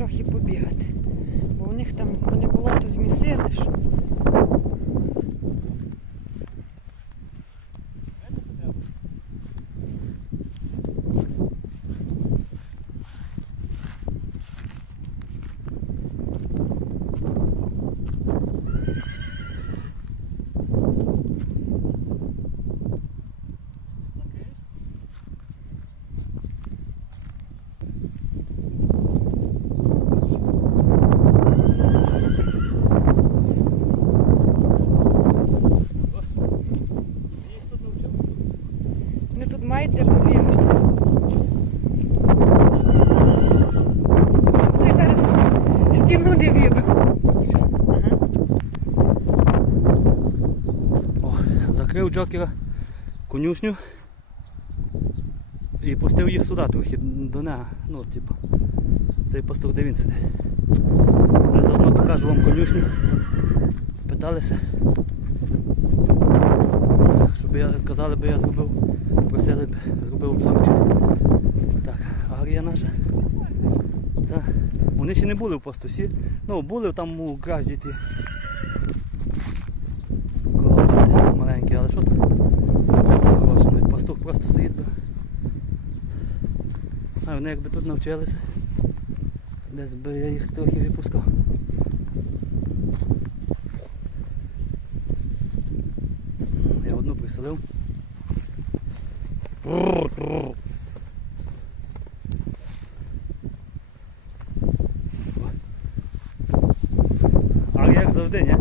трохи побігати. Бо у них там вони болото змісили, що вони тут мають де побігати. Той зараз стіну не вибив. О, закрив джокера конюшню і пустив їх сюди трохи до нього. Ну, типу, цей пастух, де він сидить. Я заодно покажу вам конюшню. Питалися. Щоб я казали би я зробив, просили б, зробив обзорчик. Так, агрія наша. Так. Вони ще не були в пастусі. Ну, були там у гражді ті хати маленькі, але що там? Пастух просто стоїть. би. А вони якби тут навчилися. Десь би я їх трохи відпускав. Я одну приселив. А як завжди, ні?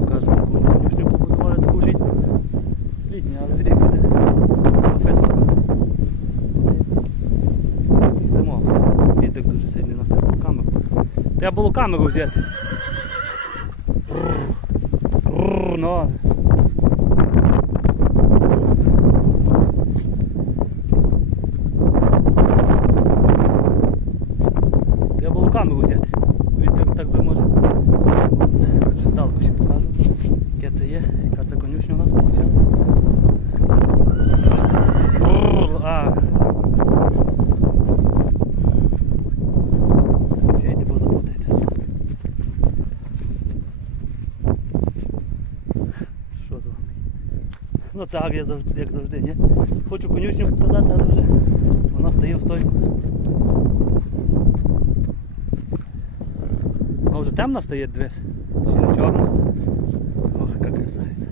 Покажу, яку конюшню побудували таку літню. Літню, але відео буде на Фейсбук. І Зимова. Вітер дуже сильний, у нас треба було камеру. Треба було камеру взяти. Ну. Треба було камеру взяти. Вітер так би може. Це коротше, здалеку ще покажу. Яке це є, яка це конюшня у нас вийшла. А. Ще йде, бо заплутаєтеся. Що з вами? Ну це агрія як завжди, ні? Хочу конюшню показати, але вже вона стає в стойку. А вже темно стає дивись. Ще не чорна. Ох, яка красавиця.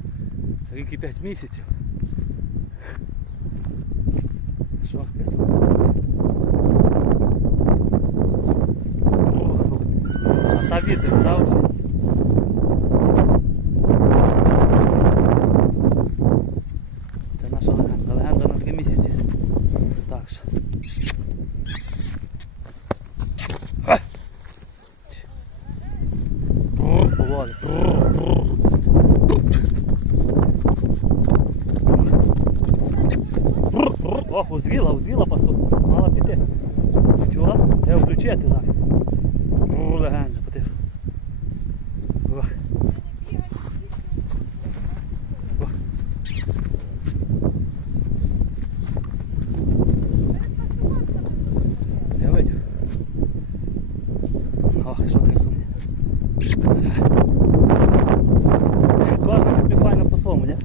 Рік і 5 місяців. Що, красава? Та вітер, та вже. Це наша легенда. Легенда на 3 місяці. Так що. Бррр, Поволі. Бррр, бррр. Бррр, бррр. О, узріла, узріла пастух. Мала піти. Чула? Треба включити зараз. Бррр, легенда, потиш. Ох. Ох. Я видів. Ох, що красуня. Кожен собі файно по-своєму, ні?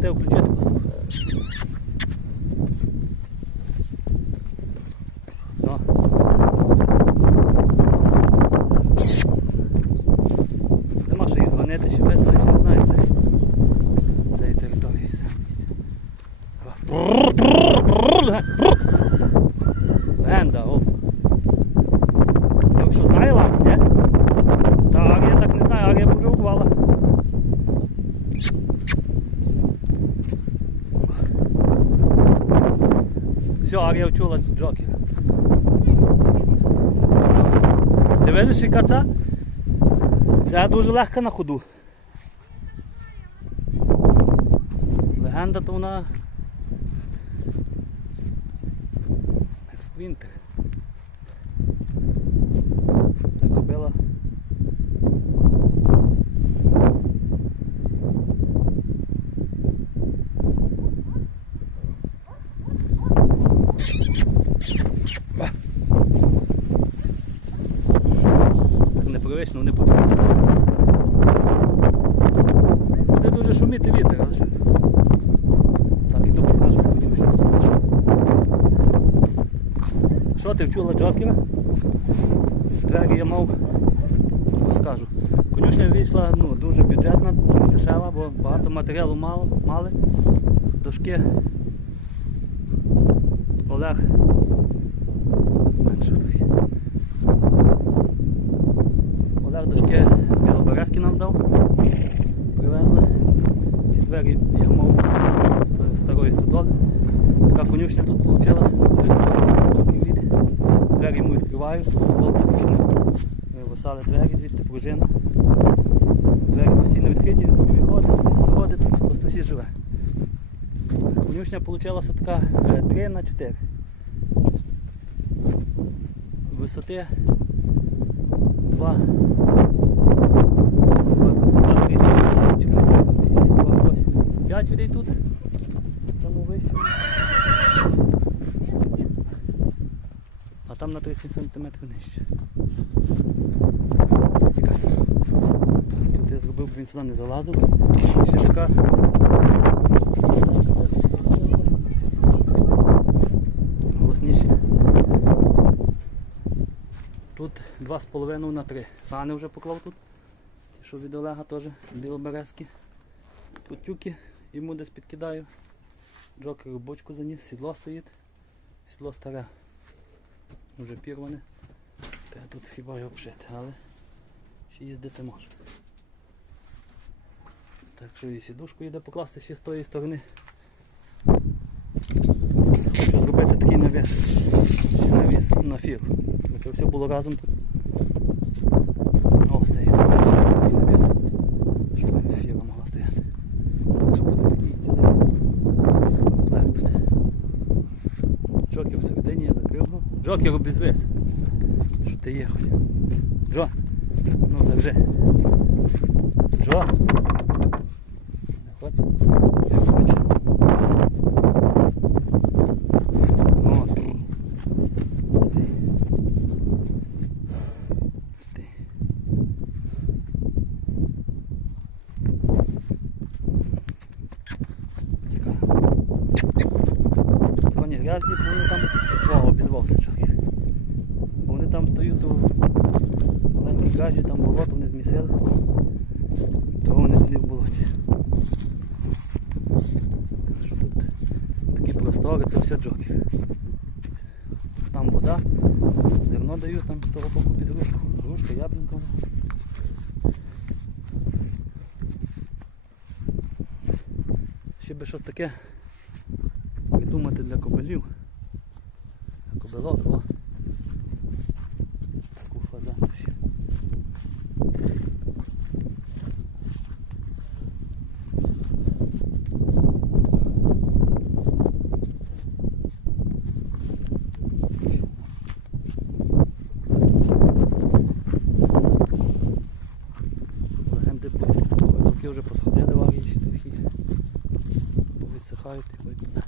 Треба включити просто. Ну. Нема що їх гонити, ще весело, ще не знаю це. Цієї території, це місце. Легенда, о. Ви що знає ланц, ні? Так, я так не знаю, Арія б вже убивала. Все, Арія вчула джокера. Ти видиш, яка це? Це дуже легка на ходу. Легенда то вона. Як спринтер. Та кобила. Категорично вони поприростали. Буде дуже шуміти вітер, але що. Так, іду покажу конюшню. це нашу. Що ти вчула Джокера? Двері я мав, розкажу. Конюшня вийшла ну, дуже бюджетна, ну, дешева, бо багато матеріалу мало, мали. Дошки. Олег зменшив трохи. Олег дошки з Білобережки нам дав. Привезли. Ці двері я мав з старої стодоли. Така конюшня тут вийшла. Двері йому тут ловти постійно висали двері, звідти пружина. Двері постійно відкриті, він собі виходить, заходить, тут просто всі живе. Конюшня вийшла така е, 3 на 4. Висоти 2 5 людей тут. Тому вищому. А там на 30 см нижче. Тікай. Тут я зробив, він сюди не залазив. Ще така. Голосніші. Тут 2,5 на 3. Сани вже поклав тут. Ті, що від Олега теж білоберезки. Тут тюки йому десь підкидаю. Джокер бочку заніс, сідло стоїть. Сідло старе. Вже пірване. Треба тут хіба його обшити, але ще їздити може. Так що і сідушку йде покласти ще з тої сторони. Хочу зробити такий навіс. Навіс на фір. Щоб все було разом тут. О, з цієї сторони такий навіс. Щоб фіра могла стояти. Так що буде такий його. Джокер обізвись. Що ти є хоч? Джо, ну завжди. Джо. Не хоче? Не хоче. Ну, от. Стій. Стій. Тікай. Коні грязні, бо вони там свого обізвався Джокер. Бо вони там стоять у маленькій гажі, там болото вони змісили. Того вони сидять в болоті. Так що тут такі простори, це все джокер. Там вода, зерно даю, там з того боку під грушку. Грушка, яблунька. Ще би щось таке придумати для кобилів. Кобилок, о. Таку фазанку ще. Легенди видавки вже посходили, ваги ще трохи повідсихають і ходять туди.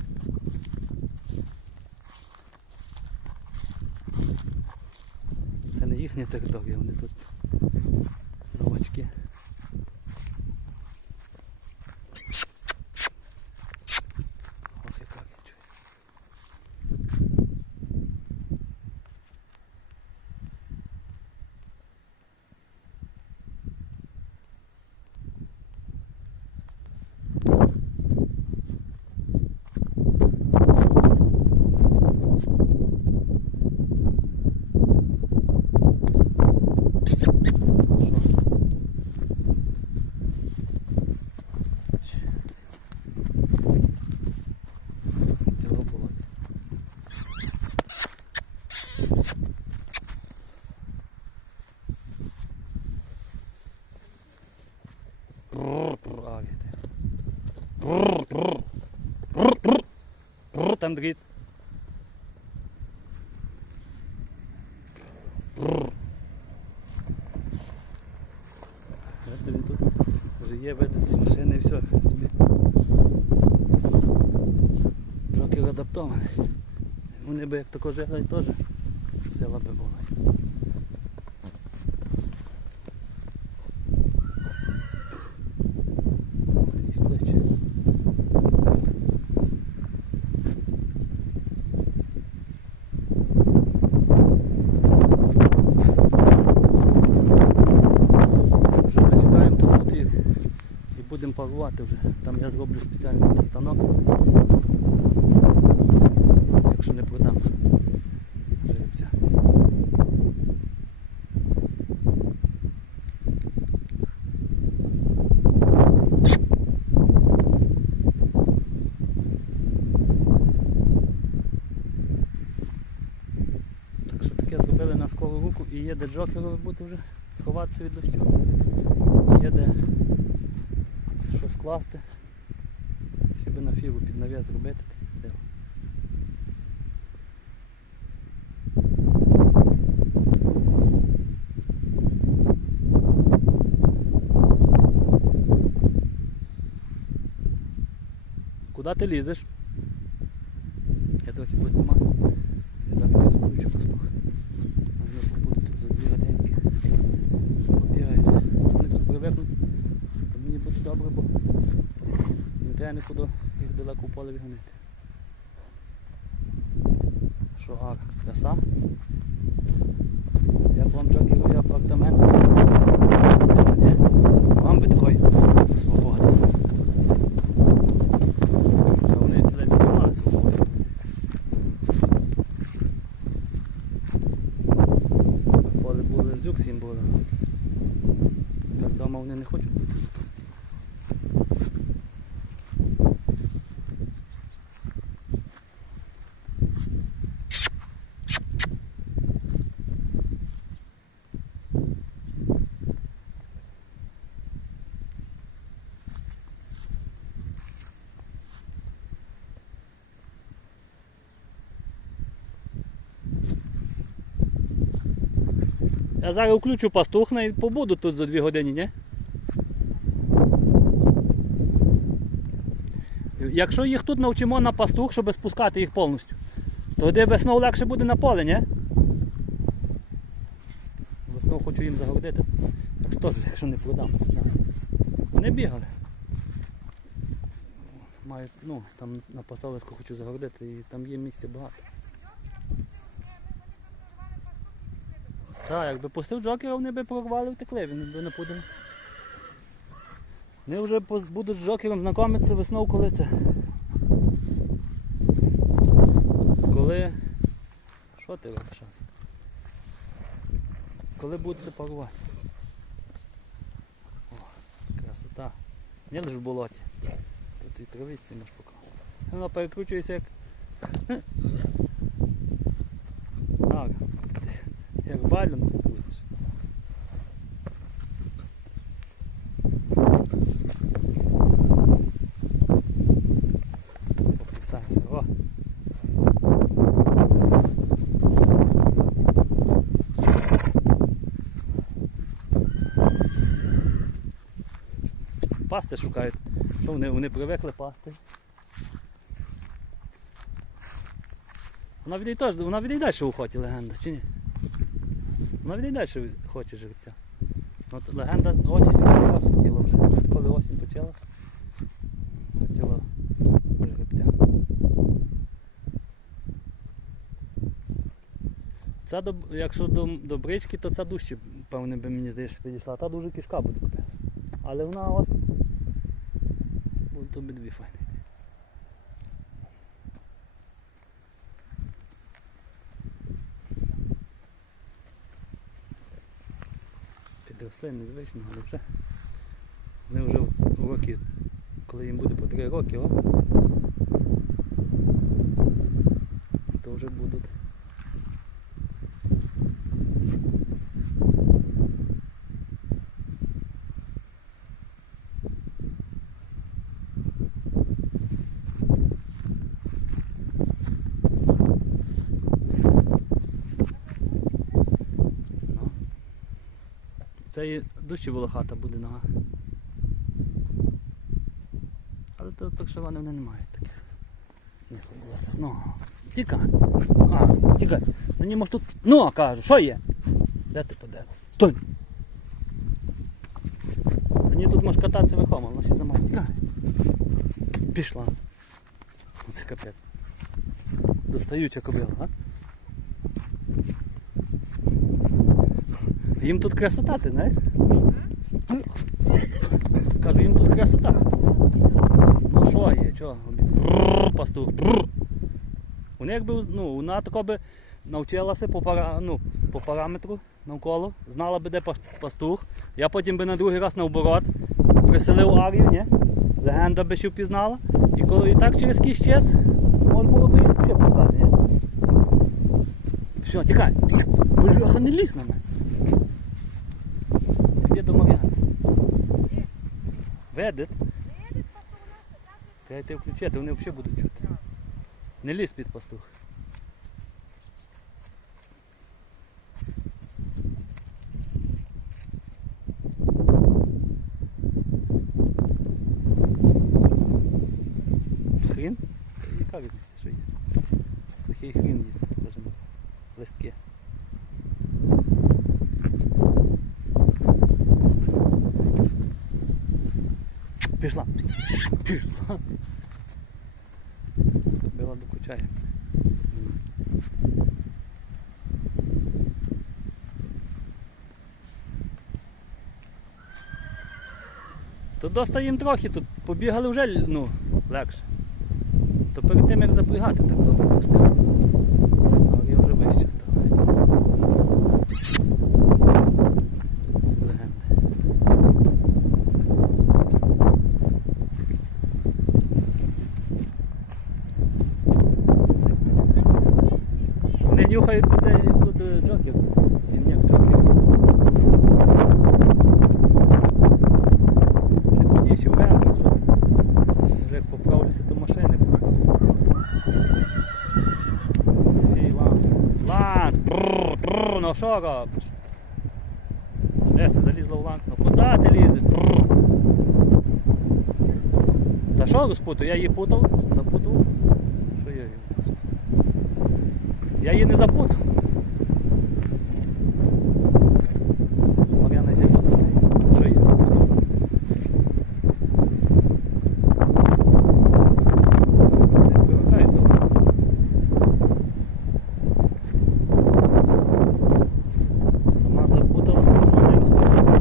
Їхня територія, вони тут новачки. Ох, яка я чую. Цього було. Бррр, бррр, а, вітер. Бррр, бррр. Бррр, бррр. Бррр, Там дріт. Бррр. Бачите, він тут вже є видати машини і все. Джокер адаптований. Вони би як тако жили теж парувати вже. Там я зроблю спеціальний станок. Якщо не продам жеребця. Так що таке зробили на скору руку і є де джокерові бути вже, сховатися від дощу. І є де що скласти, щоб на фіру під навіс зробити. Куди ти лізеш? Я трохи познімаю. І зараз піду включу пастух. Вони побудуть тут за дві годинки. Побігають. Вони тут привикнуть. То мені буде добре, бо не треба нікуди їх далеко в поле відгонити. Що гар, краса? Як вам джокерові апартамент? Сильно, ні? Вам би такої свободи. Що вони ціле відео мали свободи. Поле було люкс їм було. Тепер вдома вони не хочуть бути закриті. Зараз включу пастух і побуду тут за дві години, ні? Якщо їх тут навчимо на пастух, щоб спускати їх повністю, то тоді весною легше буде на поле, ні? Весною хочу їм загородити. Так що якщо не продам. Вони бігали. Мають, ну, там на пасовиську хочу загородити і там є місця багато. Так, якби пустив джокера, вони би прорвали втекли, він би не подивився. Вони вже будуть з джокером знайомитися весною, коли це. Коли. Що ти робиш? Коли будуть це парувати. О, красота. Не лише в болоті. Тут і травиці можеш показати. Вона перекручується як. Так. Як будеш. Пописайся, о. Пасти шукають. Що вони, вони привикли пасти. Вона відійде вона в охоті легенда, чи ні? Вона відійде далі хоче жеребця. Ну, От легенда осінь раз хотіла вже. Коли осінь почалась, хотіла жеребця. Ця якщо до, до брички, то ця дужче, певне, би мені здається, підійшла. Та дуже кишка буде. Але вона ось. Будуть обидві файні. Підросли незвично, але вже. Вони вже роки, коли їм буде по три роки, о, то вже будуть. Ну. Це і дужче волохата буде нога. Але то так що вони не мають таких. Ні, волосся. Ну, тікай. А, тікай. На ньому ж тут. Ну, кажу, що є? Де ти подер? Стой! Мені тут можеш кататися верхом, а воно ще замає. Тікай. Пішла. Це капець. Достаюча кобила, а? Їм тут красота, ти знаєш? Кажу, їм тут красота. Ну що є, чого? Пастух. Вони якби, ну, вона тако би навчилася по, пара, ну, по параметру навколо, знала би, де пастух. Я потім би на другий раз наоборот приселив Арію, ні? Легенда би ще впізнала. І коли і так через якийсь час можна було би їх ще пускати, ні? Все, тікай. Бляха, не лізь на мене. Є до Мар'яни. Ведет. Треба йти включити, вони взагалі будуть чути. Не лізь під пастух. Хрін? Та Яка різниця, що їсти? Сухий хрін їсти, навіть листки. Пішла. Пішла. Била докучає. То доста їм трохи тут побігали вже ну, легше. То перед тим як запрягати так добре пустив. Але я вже вище став. Легенда. Нюхають оцей тут е, джокер. Він. Не метро, що ти. Вже то машини й ланц. Ланц! Бррр, ну що робиш? Деся залізла в ланц. Ну куди ти лізеш? Бррр. Та що розпутав? Я її путав? Запутав? Що я її путав? Я її не запутав. Мар'яна. Що її запутав? Сама запуталася, сама не розпуталася.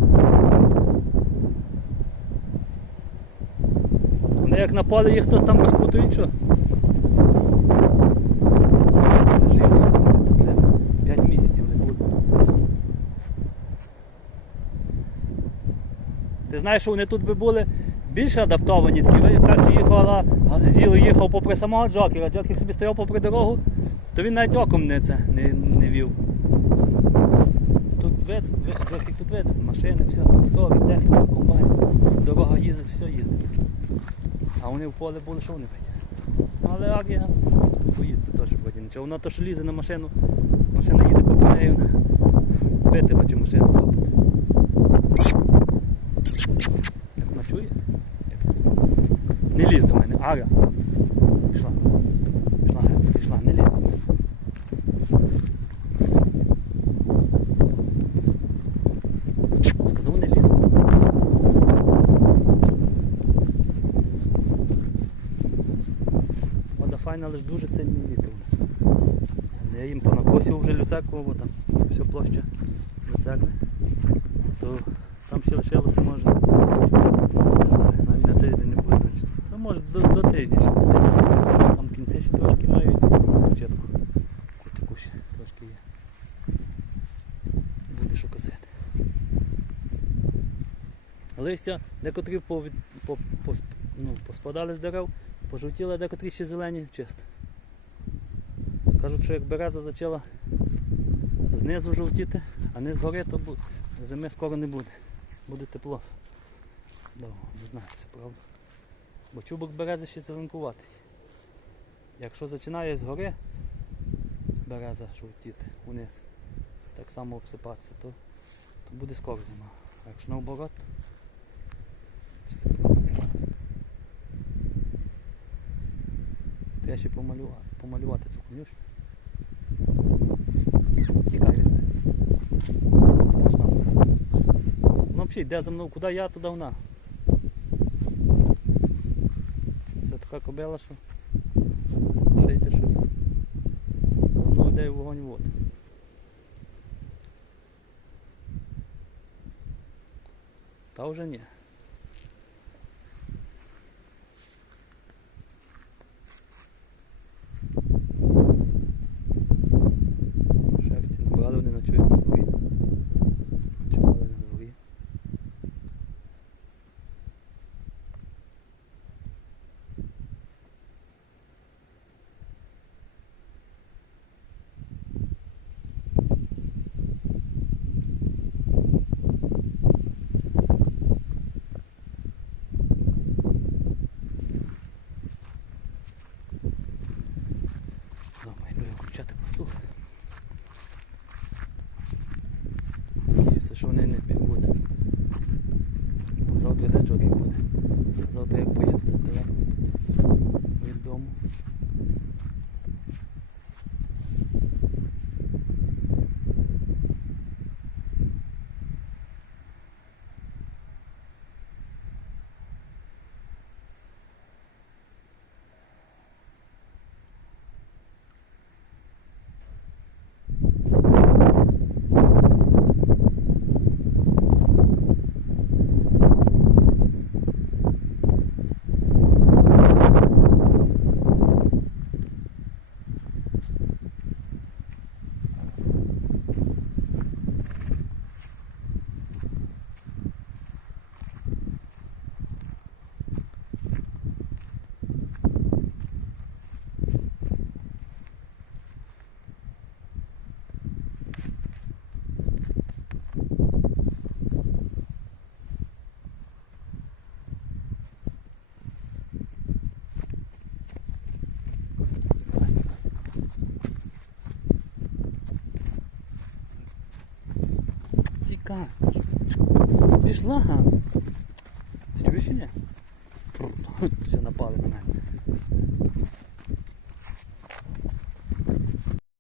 Вони як на полі їх хтось там розпутує, що? Жив собі, там вже 5 місяців не буде. Знаєш, що вони тут би були більш адаптовані, такі перший їхала, зіл їхав попри самого Джокера, Джокер собі стояв попри дорогу, то він навіть оком не, це, не, не вів. Тут вид, Джокер тут видно, машини, все, трактори, техніка, комбайн, дорога їздить, все їздить. А вони в полі були, що вони видять? Але Агія боїться теж вроді нічого. Вона то що лізе на машину, машина їде по нею, бити хоче машину робити. Як вона чує? Як це? Не лізь до мене, Ага. Пішла. Пішла, пішла, не лізь до мене. Сказав, не лізь. Вода файна, але ж дуже сильний вітер. Я їм понакосив вже люцерку, там все площа люцерни. То там ще лишилося може. Навіть на тиждень не буде. То може до, до тижня ще посидіти. Там в кінці ще трошки мають початку. Кутику ще трошки є. Буде що косити. Листя декотрі по, по, по, ну, поспадали з дерев, пожовтіли, декотрі ще зелені чисто. Кажуть, що як береза почала знизу жовтіти, а не згори, то зими скоро не буде. Буде тепло. Довго, не знаю, це правда. Бо чубок берези ще зеленкуватий. Якщо починає згори береза жовтіти униз, так само обсипатися, то, то буде скоро зима. А якщо наоборот, то це правда. Треба ще помалювати, помалювати цю конюшню. Собака. Ну взагалі йде за мною, куди я, туди вона. Це така кобила, що шиється, що за мною йде вогонь в. Та вже ні. 15 років буде. Завтра як поїду десь дому. Пішла.